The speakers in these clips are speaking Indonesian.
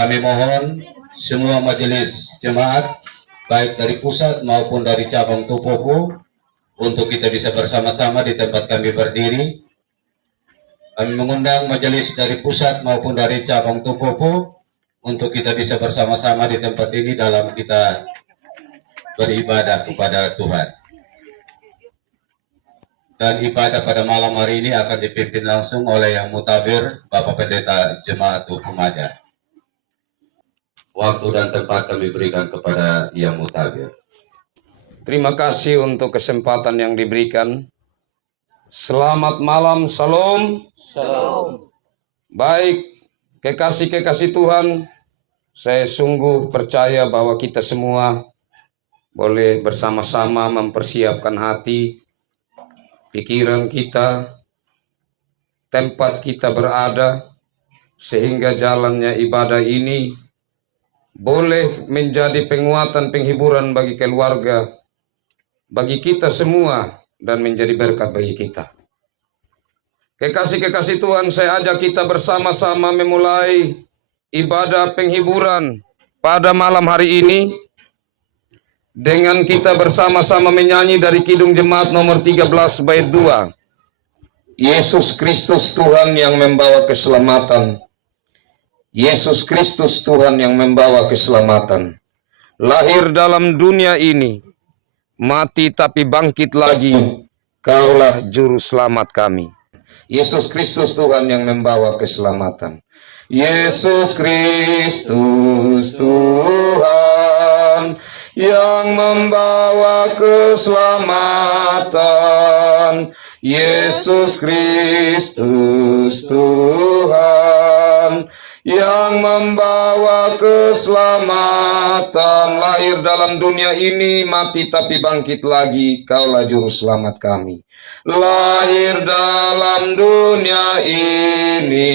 Kami mohon semua majelis jemaat, baik dari pusat maupun dari cabang Tupopo, untuk kita bisa bersama-sama di tempat kami berdiri. Kami mengundang majelis dari pusat maupun dari cabang Tupopo untuk kita bisa bersama-sama di tempat ini dalam kita beribadah kepada Tuhan. Dan ibadah pada malam hari ini akan dipimpin langsung oleh yang mutabir Bapak Pendeta Jemaat Hukumaja. Waktu dan tempat kami berikan kepada yang mutabir. Terima kasih untuk kesempatan yang diberikan. Selamat malam, salam. Salam. Baik, kekasih-kekasih Tuhan, saya sungguh percaya bahwa kita semua boleh bersama-sama mempersiapkan hati, pikiran kita, tempat kita berada, sehingga jalannya ibadah ini boleh menjadi penguatan, penghiburan bagi keluarga, bagi kita semua, dan menjadi berkat bagi kita. Kekasih-kekasih Tuhan, saya ajak kita bersama-sama memulai ibadah penghiburan pada malam hari ini dengan kita bersama-sama menyanyi dari Kidung Jemaat nomor 13 bait 2. Yesus Kristus Tuhan yang membawa keselamatan. Yesus Kristus Tuhan yang membawa keselamatan. Lahir dalam dunia ini, mati tapi bangkit lagi, Kaulah juru selamat kami. Yesus Kristus Tuhan yang membawa keselamatan. Yesus Kristus Tuhan yang membawa keselamatan. Yesus Kristus Tuhan yang membawa keselamatan. Lahir dalam dunia ini, mati tapi bangkit lagi, Kaulah juru selamat kami. Lahir dalam dunia ini,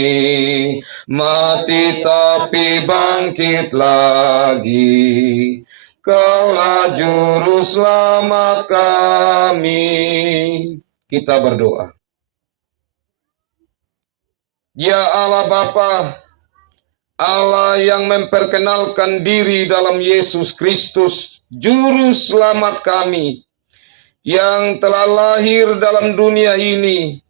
mati tapi bangkit lagi, Kaulah juru selamat kami. Kita berdoa. Ya Allah Bapa, Allah yang memperkenalkan diri dalam Yesus Kristus, juru selamat kami, yang telah lahir dalam dunia ini,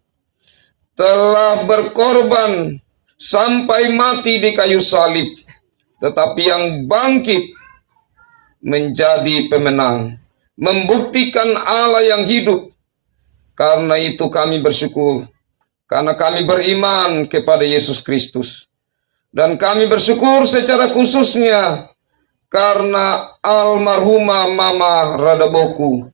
telah berkorban sampai mati di kayu salib, tetapi yang bangkit menjadi pemenang, membuktikan Allah yang hidup. Karena itu kami bersyukur, karena kami beriman kepada Yesus Kristus. Dan kami bersyukur secara khususnya karena almarhumah Mama Radaboku,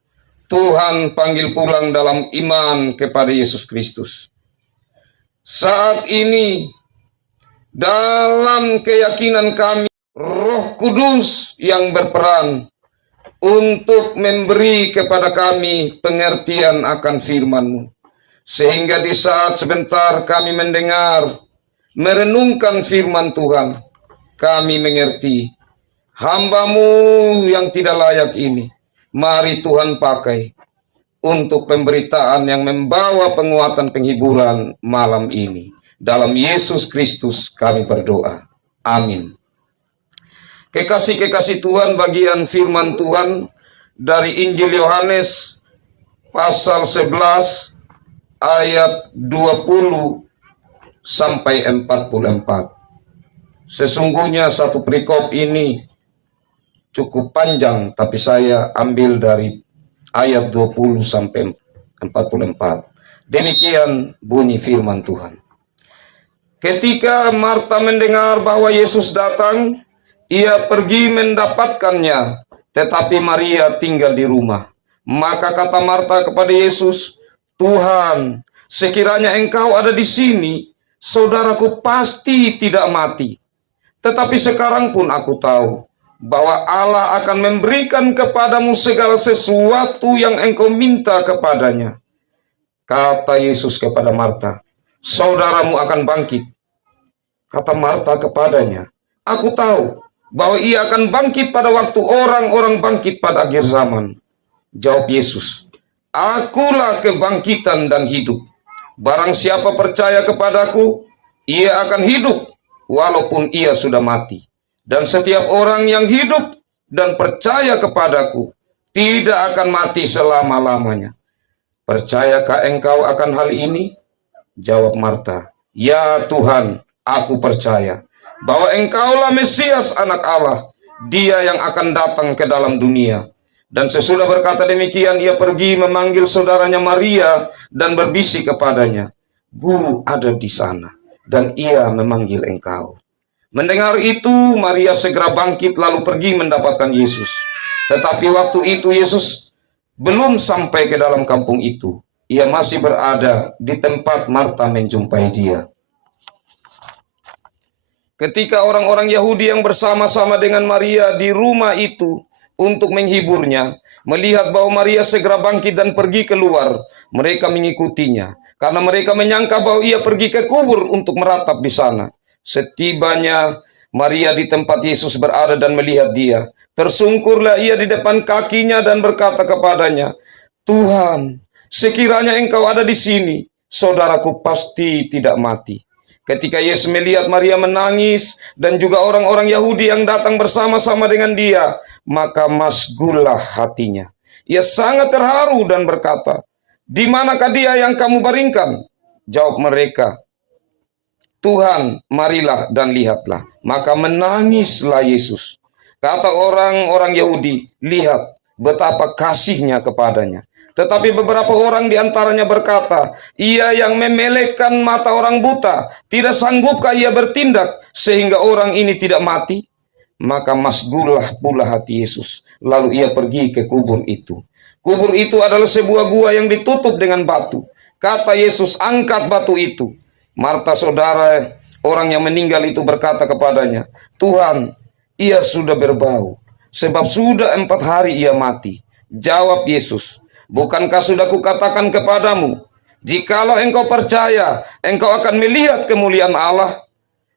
Tuhan panggil pulang dalam iman kepada Yesus Kristus. Saat ini, dalam keyakinan kami, Roh Kudus yang berperan untuk memberi kepada kami pengertian akan firman-Mu. Sehingga di saat sebentar kami mendengar, merenungkan firman Tuhan, kami mengerti, hamba-Mu yang tidak layak ini, mari Tuhan pakai untuk pemberitaan yang membawa penguatan penghiburan malam ini. Dalam Yesus Kristus kami berdoa. Amin. Kekasih-kekasih Tuhan, bagian firman Tuhan dari Injil Yohanes pasal 11 ayat 20 sampai 44. Sesungguhnya satu perikop ini cukup panjang, tapi saya ambil dari ayat 20 sampai 44. Demikian bunyi firman Tuhan. Ketika Marta mendengar bahwa Yesus datang, ia pergi mendapatkannya, tetapi Maria tinggal di rumah. Maka kata Marta kepada Yesus, Tuhan, sekiranya Engkau ada di sini, saudaraku pasti tidak mati. Tetapi sekarang pun aku tahu bahwa Allah akan memberikan kepadamu segala sesuatu yang engkau minta kepadanya. Kata Yesus kepada Marta, saudaramu akan bangkit. Kata Marta kepadanya, aku tahu bahwa ia akan bangkit pada waktu orang-orang bangkit pada akhir zaman. Jawab Yesus, akulah kebangkitan dan hidup. Barang siapa percaya kepadaku, ia akan hidup walaupun ia sudah mati. Dan setiap orang yang hidup dan percaya kepadaku tidak akan mati selama-lamanya. Percayakah engkau akan hal ini? Jawab Marta, ya Tuhan, aku percaya bahwa engkaulah Mesias anak Allah, dia yang akan datang ke dalam dunia. Dan sesudah berkata demikian, ia pergi memanggil saudaranya Maria dan berbisik kepadanya, Guru ada di sana, dan ia memanggil engkau. Mendengar itu, Maria segera bangkit lalu pergi mendapatkan Yesus. Tetapi waktu itu Yesus belum sampai ke dalam kampung itu. Ia masih berada di tempat Marta menjumpai dia. Ketika orang-orang Yahudi yang bersama-sama dengan Maria di rumah itu untuk menghiburnya, melihat bahwa Maria segera bangkit dan pergi keluar, mereka mengikutinya, karena mereka menyangka bahwa ia pergi ke kubur untuk meratap di sana. Setibanya Maria di tempat Yesus berada dan melihat dia, tersungkurlah ia di depan kakinya dan berkata kepadanya, Tuhan, sekiranya engkau ada di sini, saudaraku pasti tidak mati. Ketika Yesus melihat Maria menangis dan juga orang-orang Yahudi yang datang bersama-sama dengan dia, maka masgullah hatinya. Ia sangat terharu dan berkata, di manakah dia yang kamu baringkan? Jawab mereka, Tuhan, marilah dan lihatlah. Maka menangislah Yesus. Kata orang-orang Yahudi, lihat betapa kasihnya kepadanya. Tetapi beberapa orang diantaranya berkata, ia yang memelekkan mata orang buta, tidak sanggupkah ia bertindak sehingga orang ini tidak mati? Maka masgullah pula hati Yesus. Lalu ia pergi ke kubur itu. Kubur itu adalah sebuah gua yang ditutup dengan batu. Kata Yesus, angkat batu itu. Marta, saudara orang yang meninggal itu, berkata kepadanya, Tuhan, ia sudah berbau, sebab sudah 4 hari ia mati. Jawab Yesus, bukankah sudah kukatakan kepadamu, jikalau engkau percaya, engkau akan melihat kemuliaan Allah?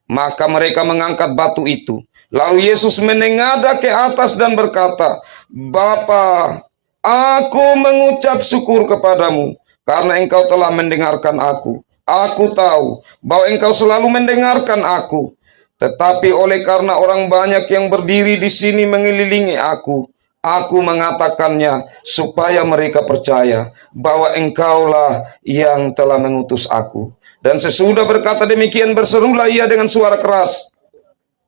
Maka mereka mengangkat batu itu. Lalu Yesus menengadah ke atas dan berkata, Bapa, aku mengucap syukur kepadamu, karena engkau telah mendengarkan aku. Aku tahu bahwa engkau selalu mendengarkan aku, tetapi oleh karena orang banyak yang berdiri di sini mengelilingi aku mengatakannya supaya mereka percaya bahwa engkaulah yang telah mengutus aku. Dan sesudah berkata demikian, berserulah ia dengan suara keras,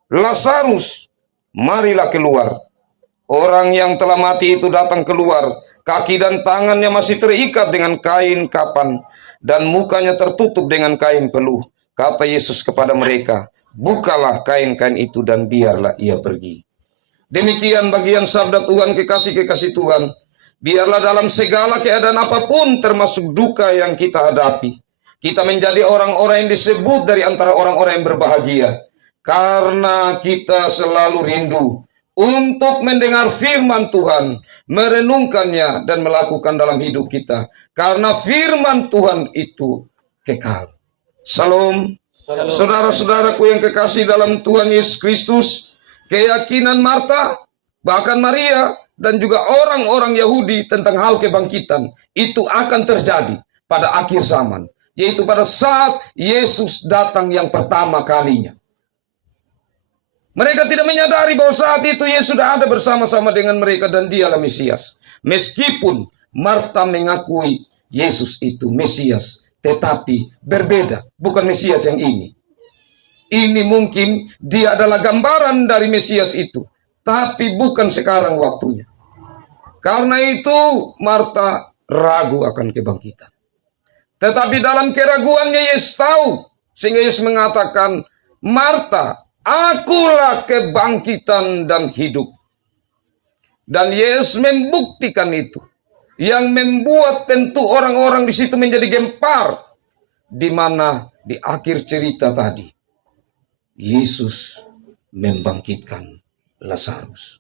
Lazarus, marilah keluar. Orang yang telah mati itu datang keluar, kaki dan tangannya masih terikat dengan kain kapan, dan mukanya tertutup dengan kain peluh. Kata Yesus kepada mereka, bukalah kain-kain itu dan biarlah ia pergi. Demikian bagian sabda Tuhan. Kekasih-kekasih Tuhan, biarlah dalam segala keadaan apapun, termasuk duka yang kita hadapi, kita menjadi orang-orang yang disebut dari antara orang-orang yang berbahagia, karena kita selalu rindu untuk mendengar firman Tuhan, merenungkannya dan melakukan dalam hidup kita, karena firman Tuhan itu kekal. Salam. Saudara-saudaraku yang kekasih dalam Tuhan Yesus Kristus, keyakinan Marta, bahkan Maria, dan juga orang-orang Yahudi tentang hal kebangkitan itu akan terjadi pada akhir zaman, yaitu pada saat Yesus datang yang pertama kalinya. Mereka tidak menyadari bahwa saat itu Yesus sudah ada bersama-sama dengan mereka dan dialah Mesias. Meskipun Marta mengakui Yesus itu Mesias, tetapi berbeda, bukan Mesias yang ini. Ini mungkin dia adalah gambaran dari Mesias itu, tapi bukan sekarang waktunya. Karena itu Marta ragu akan kebangkitan. Tetapi dalam keraguannya Yesus tahu, sehingga Yesus mengatakan, Marta, akulah kebangkitan dan hidup. Dan Yesus membuktikan itu, yang membuat tentu orang-orang di situ menjadi gempar, di mana di akhir cerita tadi Yesus membangkitkan Lazarus.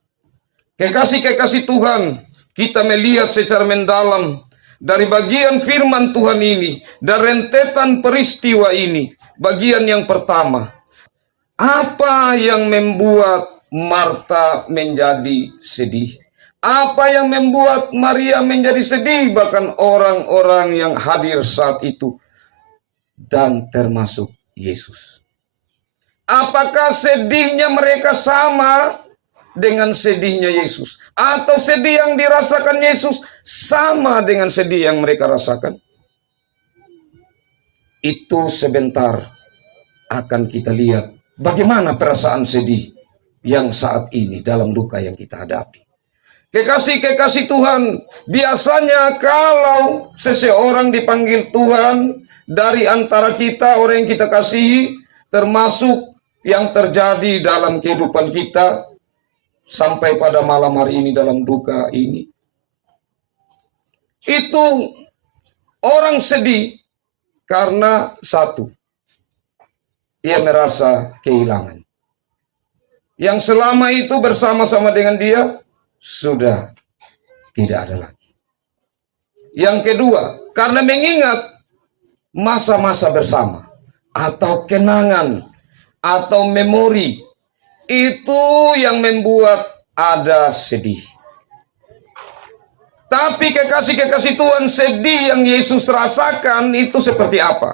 Kekasih-kekasih Tuhan, kita melihat secara mendalam dari bagian firman Tuhan ini dan rentetan peristiwa ini. Bagian yang pertama, apa yang membuat Marta menjadi sedih? Apa yang membuat Maria menjadi sedih? Bahkan orang-orang yang hadir saat itu, dan termasuk Yesus. Apakah sedihnya mereka sama dengan sedihnya Yesus? Atau sedih yang dirasakan Yesus sama dengan sedih yang mereka rasakan? Itu sebentar akan kita lihat bagaimana perasaan sedih yang saat ini dalam duka yang kita hadapi. Kekasih-kekasih Tuhan, biasanya kalau seseorang dipanggil Tuhan dari antara kita, orang yang kita kasihi, termasuk yang terjadi dalam kehidupan kita, sampai pada malam hari ini dalam duka ini, itu orang sedih karena satu, ia merasa kehilangan. Yang selama itu bersama-sama dengan dia, sudah tidak ada lagi. Yang kedua, karena mengingat masa-masa bersama, atau kenangan, atau memori, itu yang membuat ada sedih. Tapi kekasih-kekasih Tuhan, sedih yang Yesus rasakan itu seperti apa?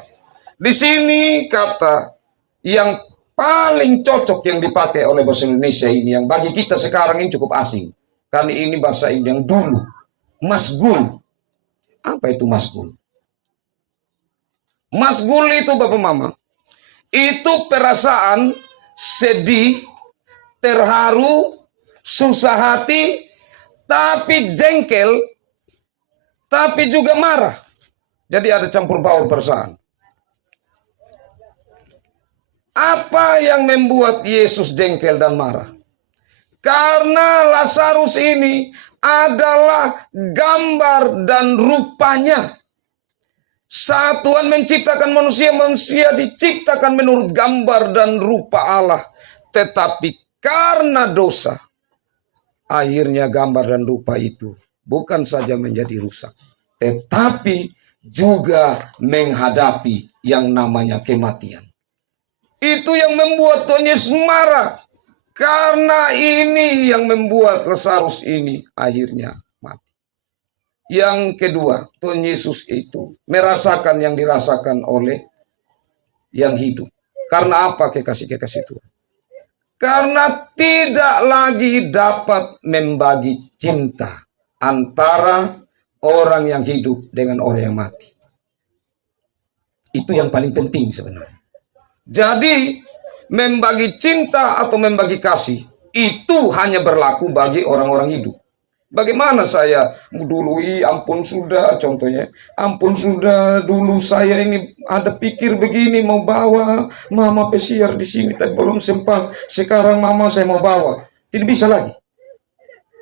Di sini kata yang paling cocok yang dipakai oleh bahasa Indonesia ini, yang bagi kita sekarang ini cukup asing. Karena ini bahasa ini yang dulu. Masgul. Apa itu masgul? Masgul itu Bapak Mama, itu perasaan sedih, terharu, susah hati, tapi jengkel, tapi juga marah. Jadi ada campur baur perasaan. Apa yang membuat Yesus jengkel dan marah? Karena Lazarus ini adalah gambar dan rupanya. Saat Tuhan menciptakan manusia, manusia diciptakan menurut gambar dan rupa Allah. Tetapi karena dosa, akhirnya gambar dan rupa itu bukan saja menjadi rusak, tetapi juga menghadapi yang namanya kematian. Itu yang membuat Tuhan Yesus marah. Karena ini yang membuat Lazarus ini akhirnya mati. Yang kedua, Tuhan Yesus itu merasakan yang dirasakan oleh yang hidup. Karena apa kekasih-kekasih Tuhan? Karena tidak lagi dapat membagi cinta antara orang yang hidup dengan orang yang mati. Itu yang paling penting sebenarnya. Jadi membagi cinta atau membagi kasih itu hanya berlaku bagi orang-orang hidup. Bagaimana saya dulu, ampun sudah, contohnya, ampun sudah dulu saya ini ada pikir begini mau bawa mama pesiar di sini tapi belum sempat. Sekarang mama saya mau bawa, tidak bisa lagi.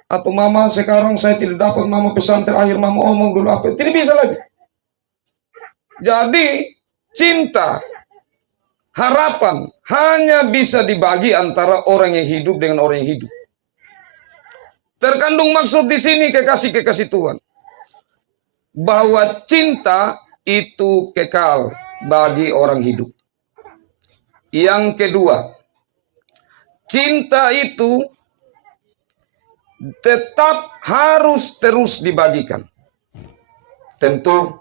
Atau mama sekarang saya tidak dapat mama pesan terakhir mama omong dulu apa, tidak bisa lagi. Jadi cinta, harapan hanya bisa dibagi antara orang yang hidup dengan orang yang hidup. Terkandung maksud di sini kekasih-kekasih Tuhan, bahwa cinta itu kekal bagi orang hidup. Yang kedua, cinta itu tetap harus terus dibagikan. Tentu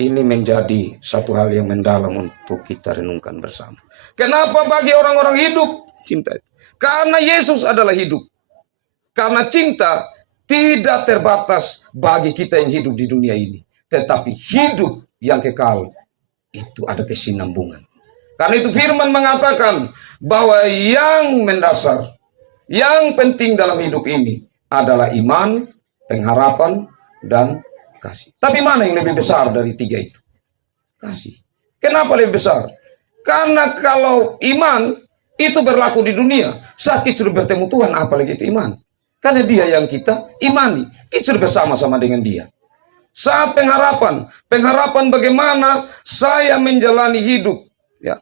ini menjadi satu hal yang mendalam untuk kita renungkan bersama. Kenapa bagi orang-orang hidup cinta? Karena Yesus adalah hidup. Karena cinta tidak terbatas bagi kita yang hidup di dunia ini. Tetapi hidup yang kekal itu ada kesinambungan. Karena itu firman mengatakan bahwa yang mendasar, yang penting dalam hidup ini adalah iman, pengharapan, dan kasih. Tapi mana yang lebih besar dari tiga itu? Kasih. Kenapa lebih besar? Karena kalau iman itu berlaku di dunia, saat kita sudah bertemu Tuhan, apalagi itu iman. Karena dia yang kita imani, kita sudah bersama-sama dengan dia. Saat pengharapan, pengharapan bagaimana saya menjalani hidup. Ya.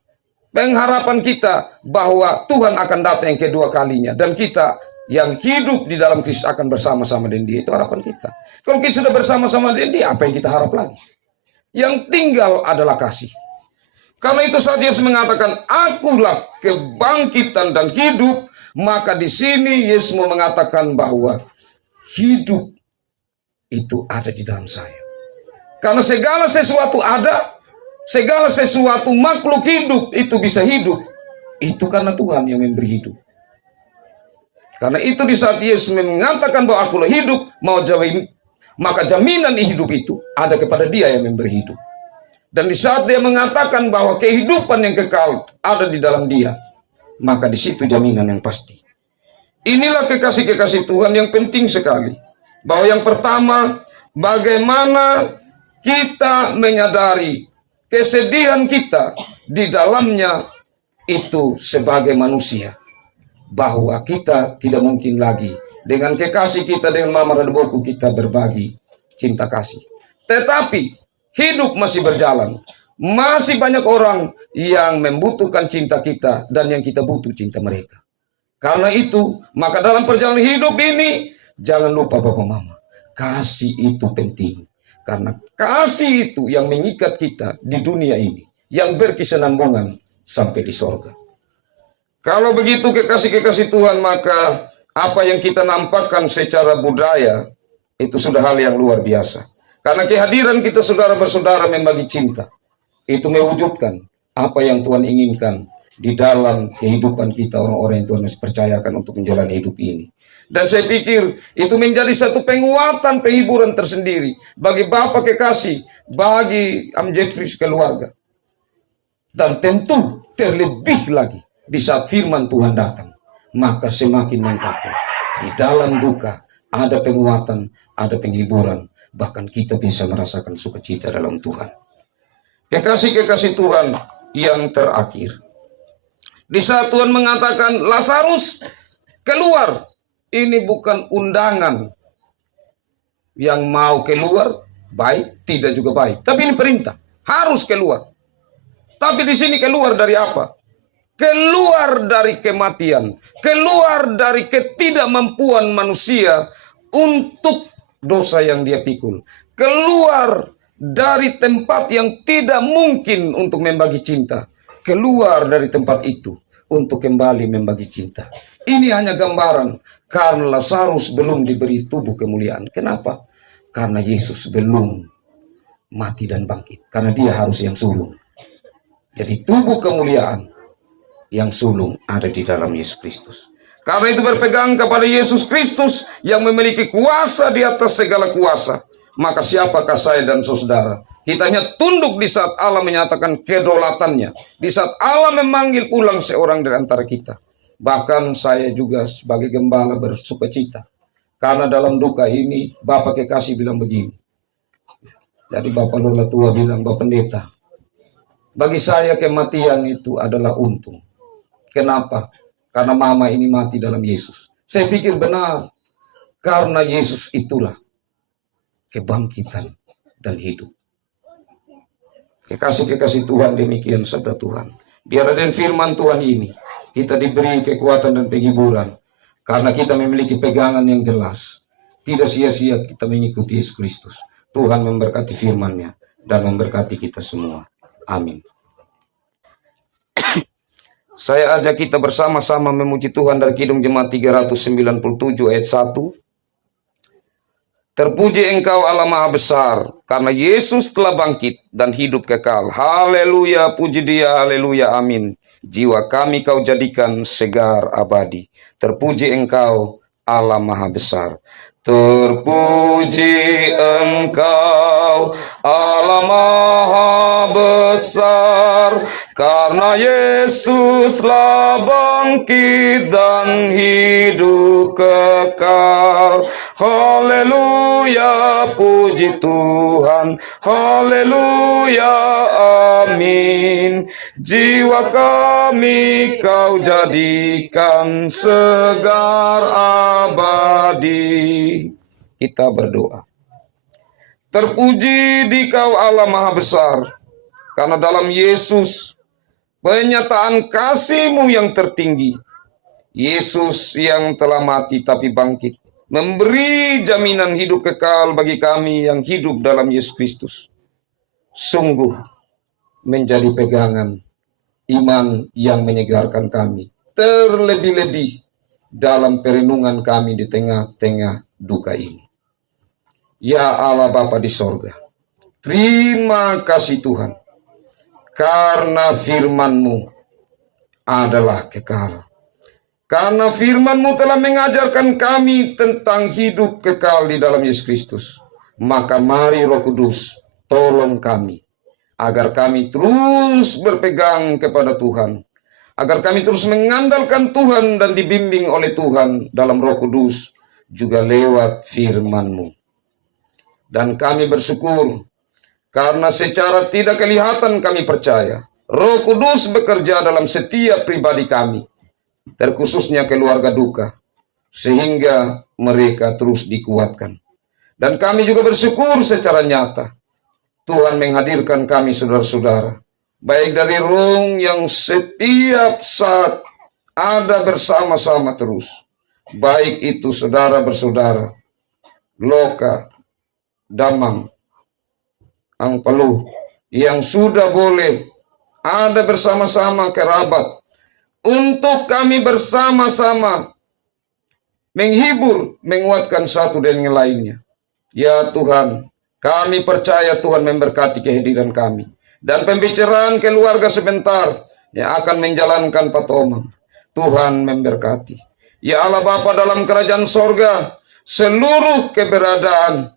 Pengharapan kita bahwa Tuhan akan datang yang kedua kalinya. Dan kita yang hidup di dalam Kristus akan bersama-sama dengan dia. Itu harapan kita. Kalau kita sudah bersama-sama dengan dia, apa yang kita harap lagi? Yang tinggal adalah kasih. Karena itu saat Yesus mengatakan, akulah kebangkitan dan hidup. Maka di sini Yesus mau mengatakan bahwa hidup itu ada di dalam saya. Karena segala sesuatu ada, segala sesuatu makhluk hidup itu bisa hidup Itu karena Tuhan yang memberi hidup. Karena itu di saat Yesus mengatakan bahwa akulah hidup, maka jaminan hidup itu ada kepada Dia yang memberi hidup. Dan di saat Dia mengatakan bahwa kehidupan yang kekal ada di dalam Dia, maka di situ jaminan yang pasti. Inilah kekasih-kekasih Tuhan yang penting sekali. Bahwa yang pertama, bagaimana kita menyadari kesedihan kita di dalamnya itu sebagai manusia. Bahwa kita tidak mungkin lagi dengan kekasih kita, dengan mama dan boku kita berbagi cinta kasih. Tetapi hidup masih berjalan. Masih banyak orang yang membutuhkan cinta kita dan yang kita butuh cinta mereka. Karena itu, maka dalam perjalanan hidup ini, jangan lupa Bapak Mama, kasih itu penting. Karena kasih itu yang mengikat kita di dunia ini, yang berkesinambungan sampai di sorga. Kalau begitu kekasih-kekasih Tuhan, maka apa yang kita nampakkan secara budaya, itu sudah hal yang luar biasa. Karena kehadiran kita saudara-bersaudara membagi cinta, itu mewujudkan apa yang Tuhan inginkan di dalam kehidupan kita, orang-orang yang Tuhan percayakan untuk menjalani hidup ini. Dan saya pikir itu menjadi satu penguatan, penghiburan tersendiri bagi Bapak kekasih, bagi Jeffrey keluarga. Dan tentu terlebih lagi di saat firman Tuhan datang, maka semakin mengungkapkan di dalam duka ada penguatan, ada penghiburan, bahkan kita bisa merasakan sukacita dalam Tuhan. Kekasih-kekasih Tuhan yang terakhir, di saat Tuhan mengatakan Lazarus keluar, ini bukan undangan yang mau keluar baik, tidak juga baik, tapi ini perintah harus keluar. Tapi di sini keluar dari apa? Keluar dari kematian, keluar dari ketidakmampuan manusia untuk dosa yang dia pikul, keluar dari tempat yang tidak mungkin untuk membagi cinta, keluar dari tempat itu untuk kembali membagi cinta. Ini hanya gambaran karena Lazarus belum diberi tubuh kemuliaan. Kenapa? Karena Yesus belum mati dan bangkit, karena dia harus yang sulung. Jadi tubuh kemuliaan yang sulung ada di dalam Yesus Kristus. Karena itu berpegang kepada Yesus Kristus yang memiliki kuasa di atas segala kuasa. Maka siapakah saya dan saudara? Kita hanya tunduk di saat Allah menyatakan kedaulatannya. Di saat Allah memanggil pulang seorang dari antara kita. Bahkan saya juga sebagai gembala bersukacita. Karena dalam duka ini Bapak kekasih bilang begini. Jadi Bapak Lola tua bilang, Bapak Pendeta, bagi saya kematian itu adalah untung. Kenapa? Karena mama ini mati dalam Yesus. Saya pikir benar. Karena Yesus itulah kebangkitan dan hidup. Kekasih-kekasih Tuhan, demikian sabda Tuhan. Biar ada firman Tuhan ini, kita diberi kekuatan dan penghiburan. Karena kita memiliki pegangan yang jelas. Tidak sia-sia kita mengikuti Yesus Kristus. Tuhan memberkati firman-Nya dan memberkati kita semua. Amin. Saya ajak kita bersama-sama memuji Tuhan dari Kidung Jemaat 397 ayat 1. Terpuji Engkau Allah Maha Besar, karena Yesus telah bangkit dan hidup kekal. Haleluya, puji Dia, haleluya, amin. Jiwa kami Kau jadikan segar abadi. Terpuji Engkau Allah Maha Besar. Terpuji Engkau Allah Maha Besar, karena Yesus telah bangkit dan hidup kekal. Haleluya, puji Tuhan, haleluya, amin. Jiwa kami Kau jadikan segar abadi. Kita berdoa. Terpuji Dikau Allah Maha Besar, karena dalam Yesus penyataan kasih-Mu yang tertinggi. Yesus yang telah mati tapi bangkit, memberi jaminan hidup kekal bagi kami yang hidup dalam Yesus Kristus. Sungguh menjadi pegangan iman yang menyegarkan kami, terlebih-lebih dalam perenungan kami di tengah-tengah duka ini. Ya Allah Bapa di sorga, terima kasih Tuhan, karena firman-Mu adalah kekal. Karena firman-Mu telah mengajarkan kami tentang hidup kekal di dalam Yesus Kristus. Maka mari Roh Kudus, tolong kami, agar kami terus berpegang kepada Tuhan. Agar kami terus mengandalkan Tuhan dan dibimbing oleh Tuhan dalam Roh Kudus, juga lewat firman-Mu. Dan kami bersyukur, karena secara tidak kelihatan kami percaya, Roh Kudus bekerja dalam setiap pribadi kami, terkhususnya keluarga duka, sehingga mereka terus dikuatkan. Dan kami juga bersyukur secara nyata, Tuhan menghadirkan kami saudara-saudara, baik dari Rome yang setiap saat ada bersama-sama terus, baik itu saudara bersaudara, Loka, Damang, Angpeluh, yang sudah boleh ada bersama-sama kerabat, untuk kami bersama-sama menghibur, menguatkan satu dengan lainnya. Ya Tuhan, kami percaya Tuhan memberkati kehadiran kami. Dan pembicaraan keluarga sebentar yang akan menjalankan patomang. Tuhan memberkati. Ya Allah Bapa dalam kerajaan sorga, seluruh keberadaan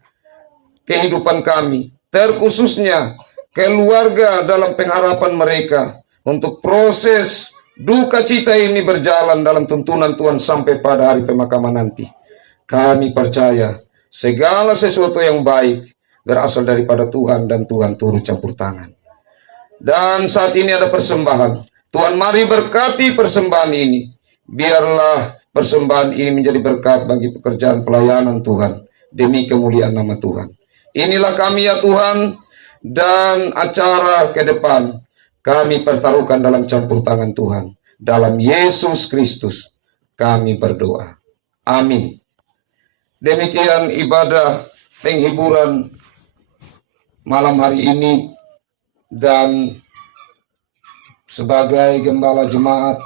kehidupan kami, terkhususnya keluarga dalam pengharapan mereka, untuk proses duka cita ini berjalan dalam tuntunan Tuhan sampai pada hari pemakaman nanti. Kami percaya segala sesuatu yang baik berasal daripada Tuhan, dan Tuhan turut campur tangan. Dan saat ini ada persembahan. Tuhan mari berkati persembahan ini. Biarlah persembahan ini menjadi berkat bagi pekerjaan pelayanan Tuhan, demi kemuliaan nama Tuhan. Inilah kami ya Tuhan, dan acara ke depan kami pertaruhkan dalam campur tangan Tuhan. Dalam Yesus Kristus kami berdoa. Amin. Demikian ibadah penghiburan malam hari ini, dan sebagai gembala jemaat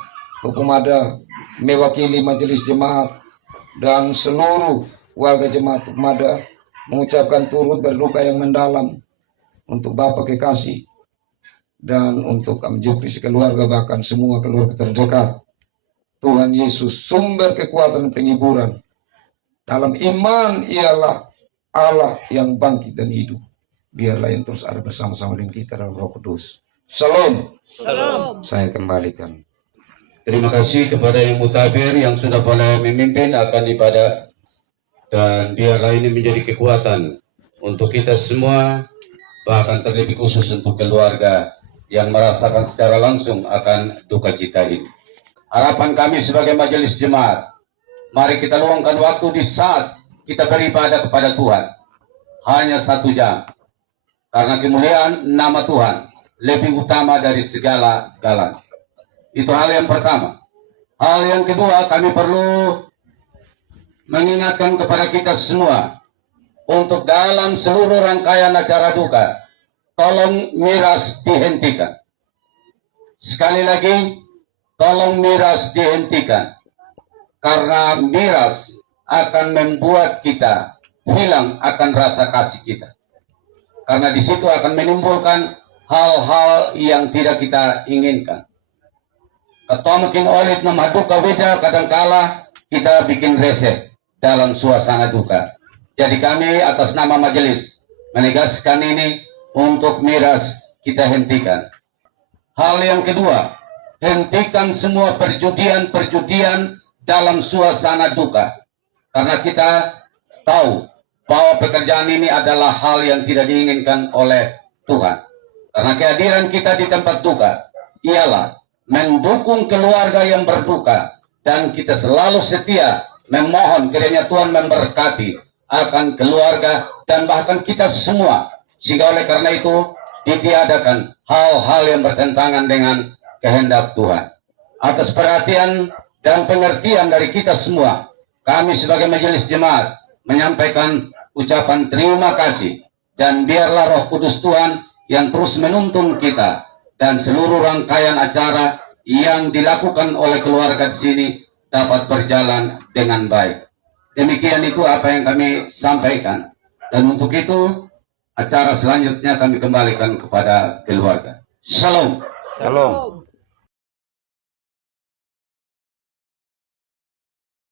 Hukumada mewakili majelis jemaat dan seluruh warga jemaat Hukumada mengucapkan turut berduka yang mendalam untuk Bapak kekasih dan untuk Am Jupri sekeluarga, bahkan semua keluarga terdekat. Tuhan Yesus sumber kekuatan penghiburan. Dalam iman ialah Allah yang bangkit dan hidup. Biarlah yang terus ada bersama-sama dengan kita dalam Roh Kudus. Salam. Salam. Saya kembalikan. Terima kasih kepada yang mutabir yang sudah boleh memimpin akan ibadah, dan biarlah ini menjadi kekuatan untuk kita semua, bahkan terlebih khusus untuk keluarga yang merasakan secara langsung akan duka cita ini. Harapan kami sebagai majelis jemaat, mari kita luangkan waktu di saat kita beribadah kepada Tuhan hanya 1 jam, karena kemuliaan nama Tuhan lebih utama dari segala-galanya. Itu hal yang pertama. Hal yang kedua, kami perlu mengingatkan kepada kita semua untuk dalam seluruh rangkaian acara duka, tolong miras dihentikan. Sekali lagi, tolong miras dihentikan, karena miras akan membuat kita hilang akan rasa kasih kita, karena di situ akan menimbulkan hal-hal yang tidak kita inginkan. Atau mungkin oleh nama duka beda, kadangkala kita bikin resep dalam suasana duka. Jadi kami atas nama majelis menegaskan ini untuk miras kita hentikan. Hal yang kedua, hentikan semua perjudian dalam suasana duka, karena kita tahu bahwa pekerjaan ini adalah hal yang tidak diinginkan oleh Tuhan. Karena kehadiran kita di tempat duka ialah mendukung keluarga yang berduka, dan kita selalu setia memohon kiranya Tuhan memberkati akan keluarga dan bahkan kita semua, sehingga oleh karena itu ditiadakan hal-hal yang bertentangan dengan kehendak Tuhan. Atas perhatian dan pengertian dari kita semua, kami sebagai majelis jemaat menyampaikan ucapan terima kasih, dan biarlah Roh Kudus Tuhan yang terus menuntun kita dan seluruh rangkaian acara yang dilakukan oleh keluarga di sini dapat berjalan dengan baik. Demikian itu apa yang kami sampaikan, dan untuk itu acara selanjutnya kami kembalikan kepada keluarga. Shalom. Shalom.